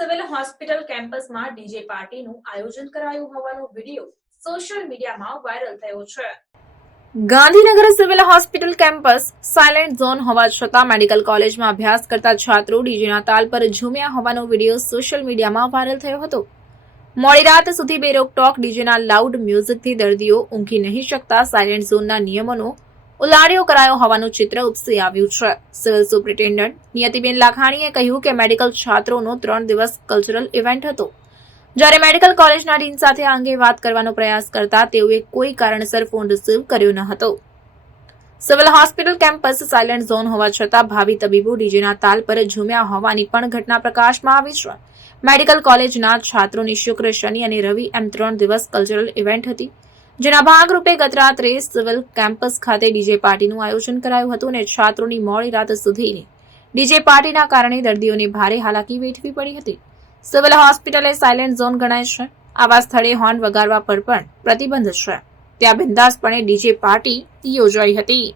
Hospital કેમ્પસમાં DJ પાર્ટીનું આયોજન કરાયું હોવાનો વીડિયો સોશિયલ મીડિયામાં વાયરલ થયો છે. Gandhinagar civil hospital campus silent zone હોવા છતાં મેડિકલ કોલેજમાં અભ્યાસ કરતા છાત્રો ડીજેના તાલ પર ઝૂમ્યા હોવાનો વીડિયો સોશિયલ મીડિયામાં વાયરલ થયો હતો. મોડી રાત સુધી બેરોકટોક ડીજેના લાઉડ મ્યુઝિકથી દર્દીઓ ઊંઘી નહીં શકતા સાયલેન્ટ ઝોનના નિયમોનો ઉલાળ્યો કરાયો હોવાનું ચિત્ર ઉપસી આવ્યું છે. સિવિલ સુપ્રિન્ટેન્ડન્ટ નિયતિબેન લાખાણીએ કહ્યું કે મેડિકલ છાત્રોનો ત્રણ દિવસ કલ્ચરલ ઇવેન્ટ હતો. જ્યારે મેડિકલ કોલેજના ડીન સાથે આ અંગે વાત કરવાનો પ્રયાસ કરતા તેઓએ કોઈ કારણસર ફોન રિસીવ કર્યો ન હતો. Civil hospital campus silent zone હોવા છતાં ભાવિ તબીબો ડીજેના તાલ પર ઝૂમ્યા હોવાની પણ ઘટના પ્રકાશમાં આવી છે. મેડિકલ કોલેજના છાત્રોની શુક્ર શનિ અને રવિ એમ ત્રણ દિવસ કલ્ચરલ ઇવેન્ટ હતી. જેના ભાગરૂપે ગત રાત્રે સિવિલ કેમ્પસ ખાતે ડીજે પાર્ટીનું આયોજન કરાયું હતું અને છાત્રોની મોડી રાત સુધીની ડીજે પાર્ટીના કારણે દર્દીઓને ભારે હાલાકી વેઠવી પડી હતી. સિવિલ હોસ્પિટલે સાયલેન્ટ ઝોન ગણાય છે. આવા સ્થળે હોર્ન વગાડવા પર પણ પ્રતિબંધ છે. ત્યાં બિંદાસપણે ડીજે પાર્ટી યોજાઈ હતી.